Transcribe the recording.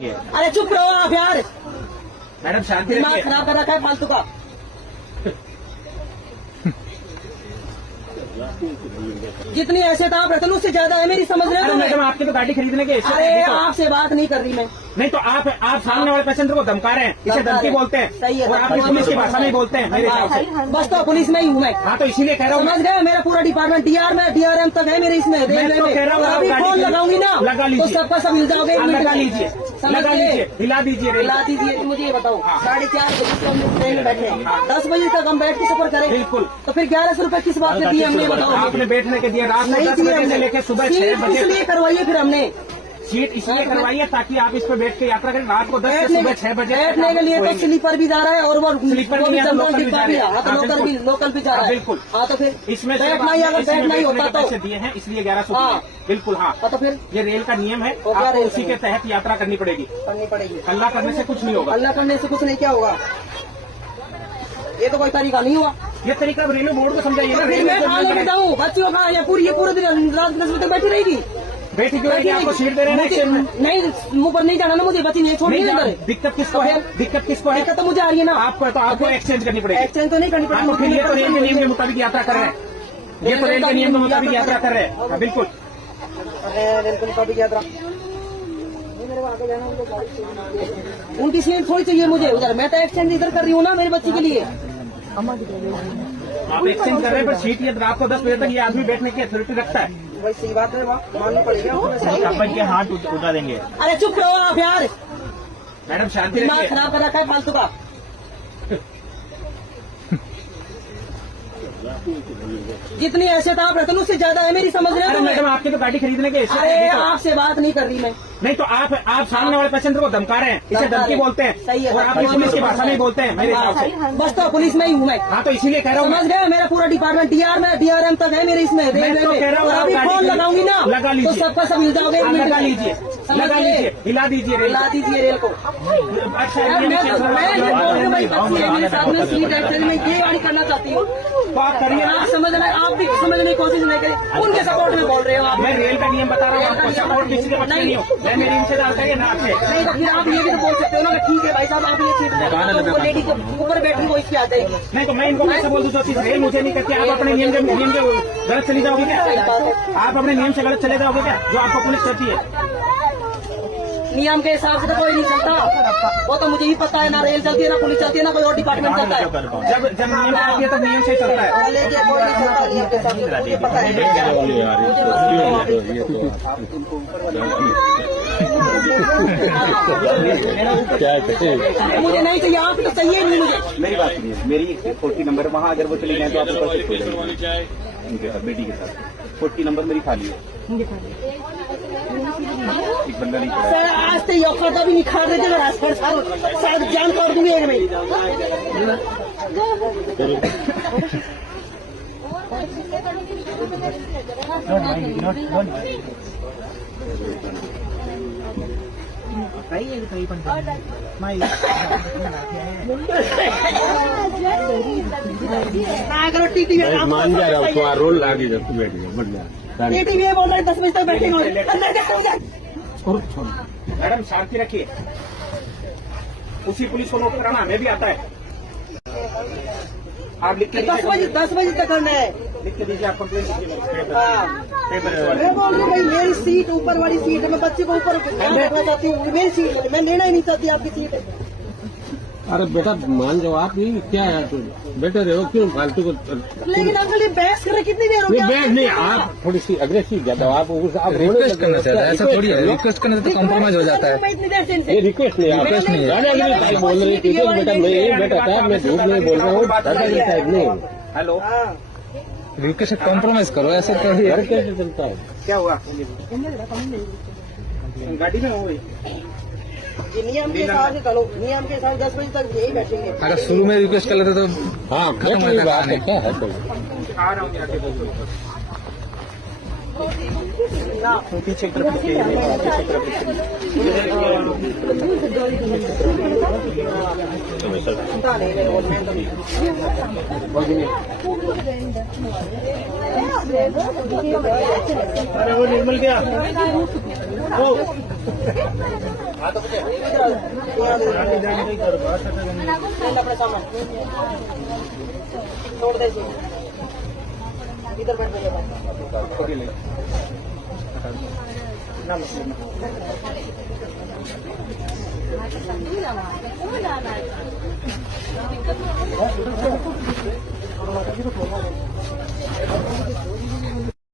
अरे चुप रहो आप यार, मैडम शांति दिमाग रखिए। खराब कर रखा है फालतू का। जितनी ऐसे था आप रहते उससे ज्यादा है मेरी, समझ रहे हो? मैडम आपकी तो गाड़ी खरीदने के अरे आपसे बात नहीं कर रही मैं। नहीं तो आप सामने वाले पैसेंजर को धमका रहे हैं, इसे धमकी बोलते हैं। सही है, और आप पुलिस की भाषा में बोलते हैं मेरे हिसाब से। बस तो पुलिस में ही हूँ मैं। हाँ तो इसीलिए कह रहा हूँ। समझ गए, मेरा पूरा डिपार्टमेंट डीआर में DRM तक है मेरे इसमें। मैं तो कह रहा हूँ अभी फोन लगाऊंगी ना लगा तो लीजिए, सबका सब हिल जाओगे। लगा लीजिए, लगा लीजिए, हिला दीजिए, हिला दीजिए। मुझे ये बताओ 4:30 बजे तो हम ट्रेन में बैठे, 10 बजे तक हम बैठ के सफर करें। बिल्कुल। तो फिर 1100 रुपए किस बात के दिए हमने, बताओ? आपने बैठने के दिए रात में नहीं 10 दिए बजे से हमने। लेकर सुबह 6 सीट बजे। इसलिए करवाइए फिर हमने, सीट इसलिए करवाई है ताकि आप इस पर बैठ के यात्रा करें। रात को 10 से सुबह 6 बजे बैठने के लिए तो स्लीपर भी जा रहा है और वो स्लीपर भी नहीं है, जनरल लोकल भी डिब्बा जा भी रहा है। है। हाँ तो लोकल भी जा रहा है। बिल्कुल। हाँ तो फिर इसमें बैठना ही, अगर बैठना ही होता तो पैसे दिए हैं इसलिए 1100 हाँ। बिल्कुल। हाँ तो फिर ये रेल का नियम है, तो क्या आपको रेल उसी के तहत यात्रा करनी पड़ेगी। करनी पड़ेगी। हल्ला करने से कुछ नहीं होगा। अल्लाह करने से कुछ नहीं, क्या होगा? ये तो कोई तरीका नहीं हुआ। ये तरीका रेलवे बोर्ड को समझाइए ना। फिर मैं कहाँ लेके जाऊँ बच्चों का? ये पूरे दिन रात 10 बजे तक बैठी रहेगी। बैठी क्यों रहेगी? आपको सीट दे रहे हैं ना। नहीं मुंह पर नहीं जाना ना मुझे, बच्ची नहीं छोड़नी है। दिक्कत किसको है? दिक्कत किसको है? दिक्कत तो मुझे आ रही है ना। आपको एक्सचेंज करनी पड़ेगी। एक्सचेंज तो नहीं करनी आपको फिर ये तो रेल के नियम के मुताबिक यात्रा कर रहे हैं। ये तो रेल के नियम के मुताबिक यात्रा कर रहे हैं। बिल्कुल रेल के मुताबिक यात्रा। उनकी सीट थोड़ी चाहिए मुझे उधर, मैं तो एक्सचेंज इधर कर रही हूँ ना मेरे बच्ची के लिए। आप एक्सचेंज कर रहे हैं पर सीट ये रात को 10 बजे तक ये आदमी बैठने की अथॉरिटी रखता है। भाई सही बात है, माननी पड़ेगी। अपन के हाथ उठा देंगे। अरे चुप रहो आप यार, मैडम शांति दिमाग रखिए। खराब कर रखा है फालतू का। जितनी ऐसे था आप रहते उससे ज्यादा है मेरी, समझ रहे हो? मैडम आपकी तो गाड़ी खरीदने के अरे आपसे बात नहीं कर रही मैं। नहीं तो आप सामने वाले पैसेंजर को धमका रहे हैं, इसे धमकी बोलते हैं। सही है, और आप पुलिस की भाषा में बोलते हैं मेरे हिसाब से। बस तो पुलिस में ही हूँ मैं। हाँ तो इसीलिए कह रहा हूँ। समझ गए, मेरा पूरा डिपार्टमेंट DRM तक है मेरे इसमें। मैं तो कह रहा हूँ अभी फोन लगाऊंगी ना लगा तो लीजिए, सबका सब हिल जाओगे। लगा लीजिए, लगा लीजिए, हिला दीजिए, हिला दीजिए रेल को। अच्छा यार मैं बोल रही हूँ भाई, बच्ची है मेरे साथ में, सीट एक्सचेंज में ये गाड़ी करना चाहती हूँ। तो आप करिए ना। आप समझने की कोशिश नहीं करें, उनके सपोर्ट में बोल रहे हो आप। मैं रेल का नियम बता रहा हूँ आपको, सपोर्ट किसी के बच्चे नहीं हो। मैं मेरी इनसे डालता है ना आपसे। नहीं तो फिर आप ये भी तो बोल सकते हो ना, ठीक है भाई साहब आप ये सीट लेडी को ऊपर बैठी वो इसकी आ जाएगी। नहीं तो मैं इनको कैसे बोल दूँ जो चीज रेल मुझे नहीं करती। आप अपने नियम के गलत चली जाओगे क्या? आप अपने नियम से गलत चले जाओगे क्या जो आपको पुलिस करती है? नियम के हिसाब से तो कोई नहीं चलता, वो तो मुझे ही पता है ना। रेल चलती है ना, पुलिस चलती है ना, कोई और डिपार्टमेंट चलता है। जब नियम चलती है तब नियम से ही चलता है। लेकिन कोई नहीं चलता नियम के हिसाब से, मुझे पता है। मुझे नहीं चाहिए, आप तो चाहिए नहीं मुझे। मेरी बात नहीं है, मेरी 40 नंबर वहाँ अगर वो चली जाए तो आपको कैसे छोड़ेंगे? उनके साथ बेटी के साथ 40 नंबर मेरी खाली है। एक बंदा नहीं सर आज तो ये खाता भी नहीं खा रहे थे, शायद जान काट दूंगी एक में। मान जा रहा हूँ, तुम्हारा रोल लागे जब तुम बैठ गए बढ़िया। टीवी बोल रहे 10 बजे तक बैठेंगे अंदर जाओ। मैडम शांति रखिए। उसी पुलिस को नोट कराना हमें भी आता है। आप लिख के 10 बजे तक करना है। लिख के दीजिए। आप कंप्लेन हाँ मैं बोल रही हूँ भाई, मेरी सीट ऊपर वाली सीट है, मैं बच्चे को ऊपर बैठना चाहती हूँ। मेरी सीट मैं लेना ही नहीं चाहती आपकी सीट। अरे बेटा मान जाओ, आप ही क्या है तुम बेटे रहे हो, क्यों फालतू को? लेकिन अंकल ये बहस कर रहे कितनी देर हो गई? बैठ नहीं, आप थोड़ी सी अग्रेसिव ज्यादा आप रिक्वेस्ट करना चाहिए, ऐसा थोड़ी है। रिक्वेस्ट करने से तो कॉम्प्रोमाइज हो जाता है। मैं इतनी देर से इनसे ये रिक्वेस्ट नहीं, आप रिक्वेस्ट नहीं है। दादा जी साहब बोल रहे थे बेटा, मैं यही बेटा था, मैं झूठ नहीं बोल रहा हूँ। दादा जी साहब नहीं, हेलो हाँ रिक्वेस्ट कॉम्प्रोमाइज करो, ऐसा तो ही घर कैसे चलता है? क्या हुआ? गाड़ी में हो गई। ये नियम के हिसाब से चलो, नियम के हिसाब से 10 बजे तक यही बैठेंगे। अगर शुरू में रिक्वेस्ट कर लेते तो हाँ बैठ रही बात है, क्या है कोई? आ रहा हूँ पीछे की तरफ पीछे की तरफ अरे वो निर्मल क्या वो अपने सामान छोड़ दे इसे। इधर बैठ जाइए। नमस्ते